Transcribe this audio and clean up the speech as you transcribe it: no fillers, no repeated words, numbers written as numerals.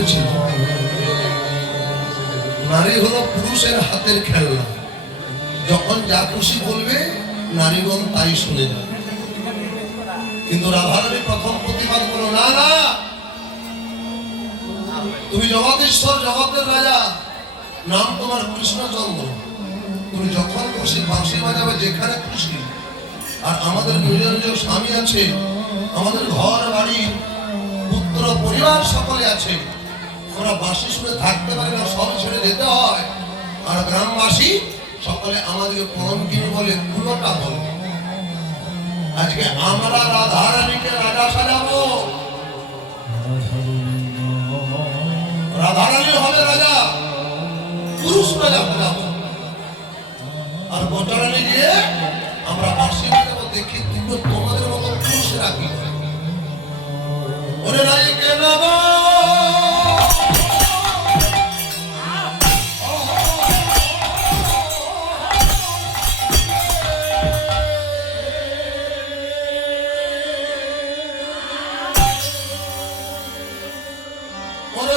বলেছিল নারী হলো পুরুষের হাতের খেলনা, যখন যা খুশি বলবে নারীগণ তাই শুনে যাবে। কিন্তু রাধারানী প্রথম প্রতিবাদ করো, না না, তুমি জগদীশ্বর, জগতের রাজা, নাম তোমার কৃষ্ণচন্দ্র, তুমি যখন খুশি বাঁশি বাজাবে যেখানে খুশি। আর আমাদের নিজ নিজ স্বামী আছে, আমাদের ঘর বাড়ি পুত্র পরিবার সকলে আছে, আমরা বাঁশি শুনে থাকতে পারি না, সব ছেড়ে যেতে হয়। আর গ্রামবাসী সকলে আমাদেরকে কলঙ্কিনী বলে, কুলোটা বলে। আজকে আমরা রাধারানীকে রাজা সাজাবো, রাধারানী হবে রাজা, পুরুষ রাজা সাজাবো। আর বটারানী গিয়ে আমরা বাঁশি বাজাবো, দেখি কিন্তু তোমাদের মতো পুরুষেরা কি করে। ওরে নায়িকে নব ওরে